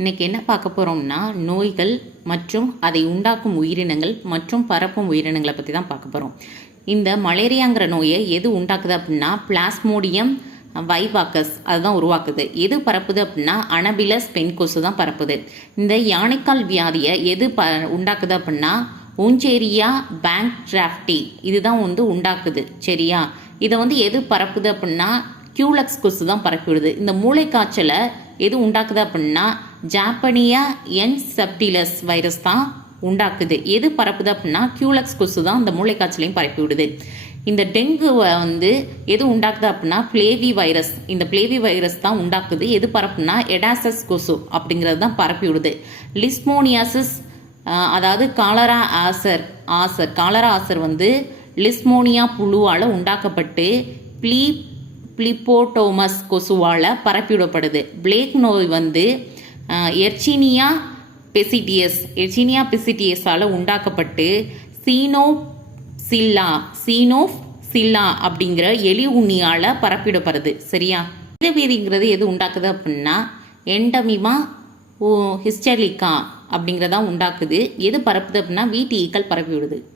இன்றைக்கி என்ன பார்க்க போகிறோம்னா நோய்கள் மற்றும் அதை உண்டாக்கும் உயிரினங்கள் மற்றும் பரப்பும் உயிரினங்களை பற்றி தான் பார்க்க போகிறோம். இந்த மலேரியாங்கிற நோயை எது உண்டாக்குது அப்படின்னா பிளாஸ்மோடியம் வைவாக்கஸ் அதுதான் உருவாக்குது. எது பரப்புது அப்படின்னா அனபிலஸ் பென்கோசு தான் பரப்புது. இந்த யானைக்கால் வியாதியை எது உண்டாக்குது அப்படின்னா ஊஞ்சேரியா பேங்க்டிராப்டி இதுதான் உண்டாக்குது. சரியா? இதை எது பரப்புது அப்படின்னா கியூலக்ஸ் கொசு தான் பரப்பிவிடுது. இந்த மூளைக்காய்ச்சலை எது உண்டாக்குது அப்படின்னா ஜாப்பனியா என்செப்டிலஸ் வைரஸ் தான் உண்டாக்குது. எது பரப்புது அப்படின்னா கியூலக்ஸ் கொசு தான் இந்த மூளைக்காய்ச்சலையும் பரப்பி விடுது. இந்த டெங்குவை எது உண்டாக்குது அப்படின்னா பிளேவி வைரஸ். இந்த பிளேவி வைரஸ் தான் உண்டாக்குது. எது பரப்புனா எடாசஸ் கொசு அப்படிங்கிறது தான் பரப்பி விடுது. லிஸ்மோனியாசிஸ் அதாவது காலரா ஆசர் லிஸ்மோனியா புழுவால் உண்டாக்கப்பட்டு பிளிப்போட்டோமஸ் கொசுவால் பரப்பிவிடப்படுது. பிளேக் நோய் எர்ச்சினியா பெசிடியஸால் உண்டாக்கப்பட்டு சீனோஃபில்லா அப்படிங்கிற எலி உண்ணியால் பரப்பிடப்படுது. சரியா? வீதிங்கிறது எது உண்டாக்குது அப்படின்னா எண்டமிமா ஹிஸ்டலிக்கா அப்படிங்கிறதா உண்டாக்குது. எது பரப்புது அப்படின்னா வீட்டு ஈக்கள் பரப்பி விடுது.